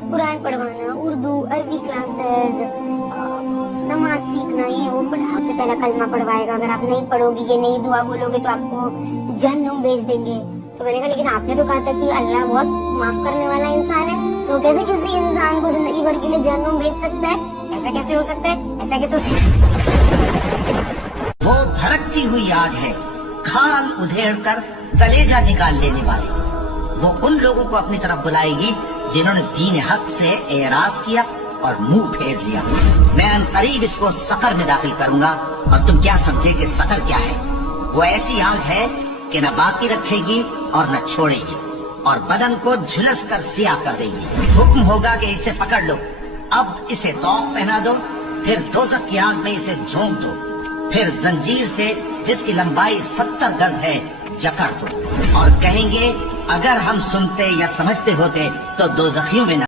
कुरान पढ़वाना, उर्दू, अरबी क्लासेस, नमाज सीखना, ये वो सबसे पहला कलमा पढ़वाएगा, अगर आप नहीं पढ़ोगी, ये नहीं दुआ बोलोगे तो आपको जहन्नुम भेज देंगे। तो मैंने कहा लेकिन आपने तो कहा था कि अल्लाह बहुत माफ करने वाला इंसान है, तो कैसे किसी इंसान को जिंदगी भर के लिए जहन्नुम भेज सकता है? ऐसा कैसे हो सकता है? ऐसा कैसे? वो भड़कती हुई आग है, खाल उधेड़ कर कलेजा निकाल लेने वाली। वो उन लोगों को अपनी तरफ बुलाएगी जिन्होंने दीन हक से एराज किया और मुंह फेर लिया। मैं अनकरीब इसको सकर में दाखिल करूंगा और तुम क्या समझे कि सकर क्या है? वो ऐसी आग है कि न बाकी रखेगी और न छोड़ेगी और बदन को झुलस कर सियाह कर देगी। हुक्म होगा कि इसे पकड़ लो, अब इसे तौक पहना दो, फिर दोज़ख की आग में इसे झोंक दो, फिर जंजीर से जिसकी लंबाई 70 गज है जकड़ दो और कहेंगे अगर हम सुनते या समझते होते तो दोज़खियों में न